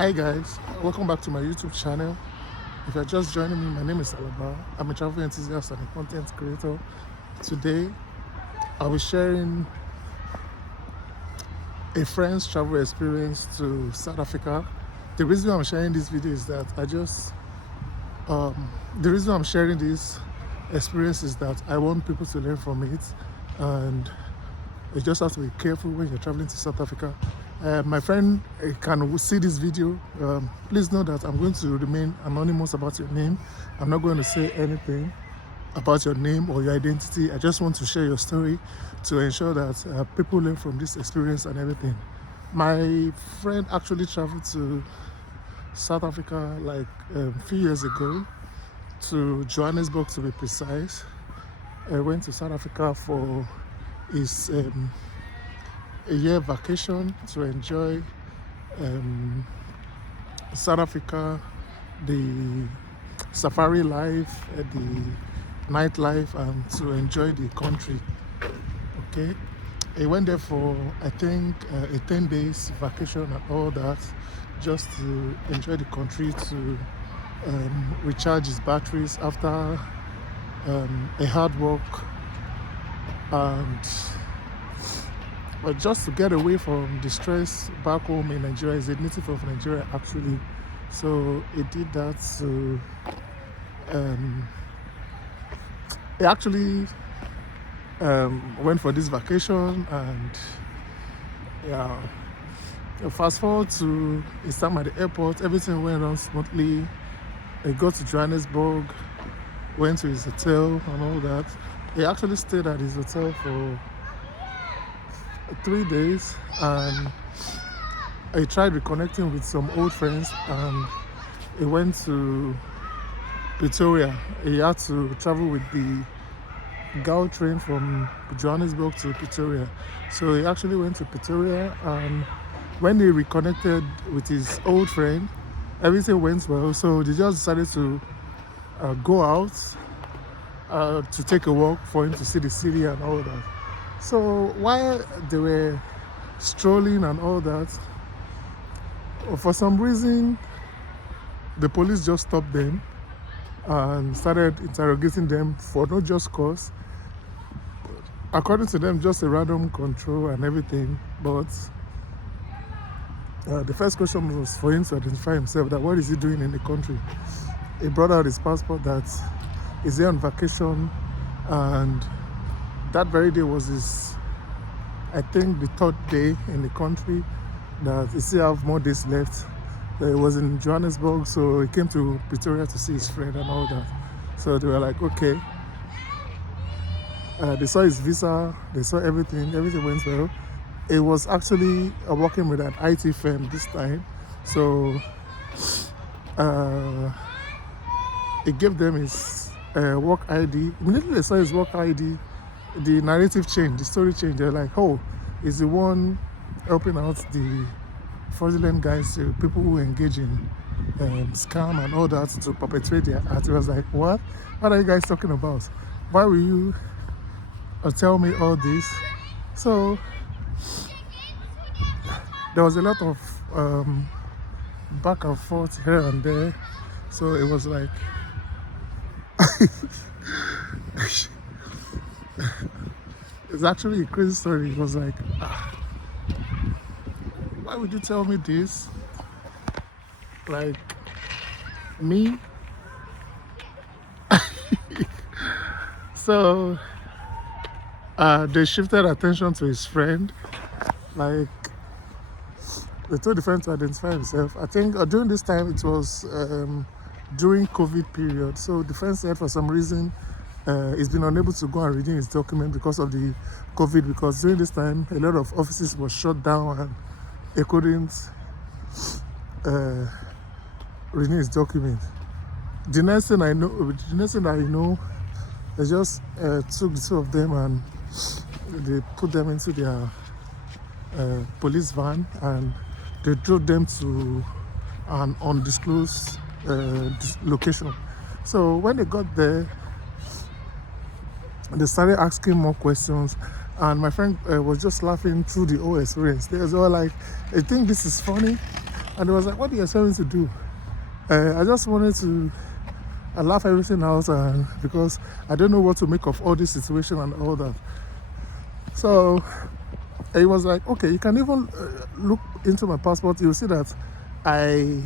Hi guys, welcome back to my YouTube channel. If you're just joining me, my name is Alaba. I'm a travel enthusiast and a content creator. Today, I'll be sharing a friend's travel experience to South Africa. The reason I'm sharing this video is that the reason I'm sharing this experience is that I want people to learn from it, and you just have to be careful when you're traveling to South Africa. My friend can see this video. Please know that I'm going to remain anonymous about your name. I'm not going to say anything about your name or your identity. I just want to share your story to ensure that people learn from this experience and everything. My friend actually traveled to South Africa like a few years ago, to Johannesburg to be precise. I went to South Africa for his a year vacation to enjoy South Africa, the safari life, the nightlife, and to enjoy the country. Okay, I went there for I think a 10 days vacation and all that, just to enjoy the country, to recharge his batteries after a hard work, and but just to get away from the stress back home in Nigeria. Is a native of Nigeria actually, so he did that. So he actually went for this vacation, and yeah, fast forward to his time at the airport, everything went on smoothly. He got to Johannesburg, went to his hotel and all that. He actually stayed at his hotel for 3 days, and I tried reconnecting with some old friends, and he went to Pretoria. He had to travel with the GAL train from Johannesburg to Pretoria. So he actually went to Pretoria, and when he reconnected with his old friend, everything went well. So they just decided to go out to take a walk for him to see the city and all that. So while they were strolling and all that, for some reason, the police just stopped them and started interrogating them for no just cause. According to them, just a random control and everything. But the first question was for him to identify himself, that what is he doing in the country. He brought out his passport, that he's there on vacation, and that very day was his, I think, the third day in the country, that he still have more days left. He was in Johannesburg, so he came to Pretoria to see his friend and all that. So they were like, okay. They saw his visa, they saw everything went well. He was actually working with an IT firm this time. So he gave them his work ID. Immediately they saw his work ID, the narrative changed, the story changed. They're like, oh, he's the one helping out the fraudulent guys, people who engage in scam and all that, to perpetrate their art. It was like, what are you guys talking about? Why will you tell me all this? So there was a lot of back and forth here and there. So it was like it's actually a crazy story. It was like, why would you tell me this? Like, me? So they shifted attention to his friend. Like, they told the friend to identify himself. I think during this time, it was during COVID period. So the friend said for some reason he's been unable to go and renew his document because of the COVID, because during this time a lot of offices were shut down and he couldn't renew his document. The next thing I know, they just took the two of them and they put them into their police van, and they drove them to an undisclosed location. So when they got there, they started asking more questions, and my friend was just laughing through the whole experience. They were like, I think this is funny. And he was like, what do you expect me to do? I just wanted to laugh everything out because I don't know what to make of all this situation and all that. So he was like, okay, you can even look into my passport. You'll see that I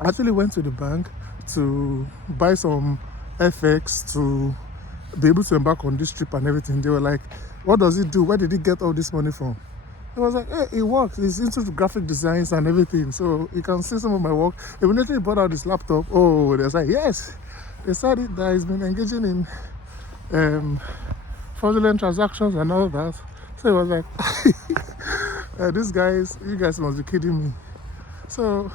actually went to the bank to buy some FX to be able to embark on this trip and everything. They were like, what does he do? Where did he get all this money from? He was like, hey, he works. He's into graphic designs and everything. So you can see some of my work. Immediately he brought out his laptop. Oh, they was like, yes. They said that he's been engaging in fraudulent transactions and all that. So he was like, you guys must be kidding me. So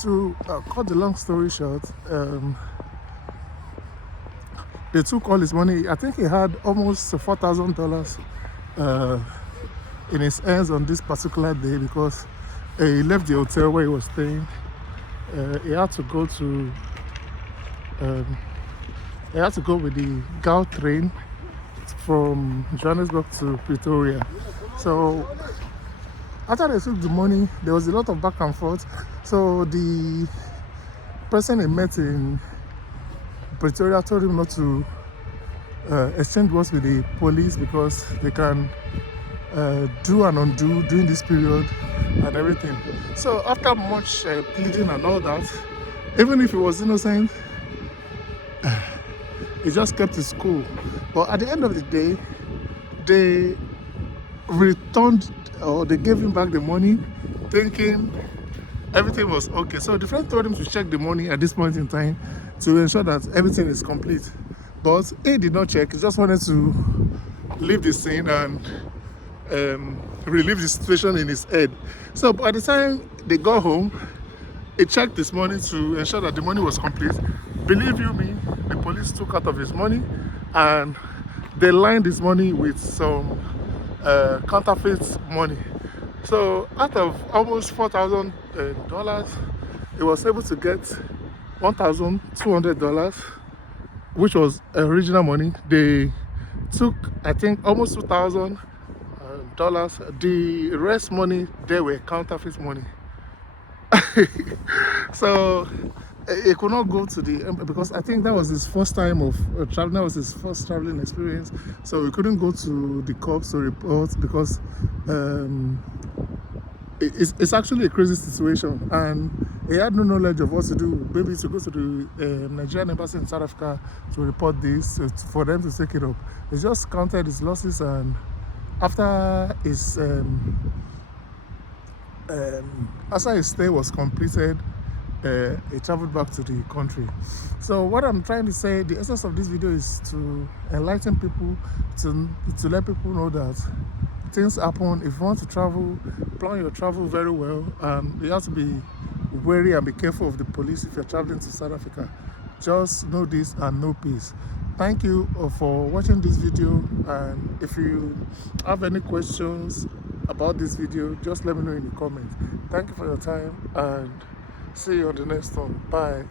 to cut the long story short, they took all his money. I think he had almost $4,000 in his hands on this particular day because he left the hotel where he was staying. He had to go with the GAL train from Johannesburg to Pretoria. So after they took the money, there was a lot of back and forth. So the person he met in Pretoria told him not to exchange words with the police because they can do and undo during this period and everything. So after much pleading and all that, even if he was innocent, he just kept his cool. But at the end of the day, they returned or they gave him back the money thinking everything was okay. So the friend told him to check the money at this point in time to ensure that everything is complete. But he did not check. He just wanted to leave the scene and relieve the situation in his head. So by the time they got home, he checked his money to ensure that the money was complete. Believe you me, the police took out of his money and they lined his money with some counterfeit money. So out of almost $4,000, he was able to get $1,200, which was original money. They took, I think, almost $2,000. The rest money they were counterfeit money. So he could not go to the because I think that was his first time of traveling. That was his first traveling experience. So he couldn't go to the cops to report because it's actually a crazy situation, and he had no knowledge of what to do. Maybe to go to the Nigerian embassy in South Africa to report this for them to take it up. He just counted his losses, and after his stay was completed, he traveled back to the country. So what I'm trying to say, the essence of this video is to enlighten people, to let people know that things happen. If you want to travel, plan your travel very well. You have to be wary and be careful of the police if you're traveling to South Africa. Just know this and know peace. Thank you for watching this video, and if you have any questions about this video, just let me know in the comments. Thank you for your time and see you on the next one. Bye.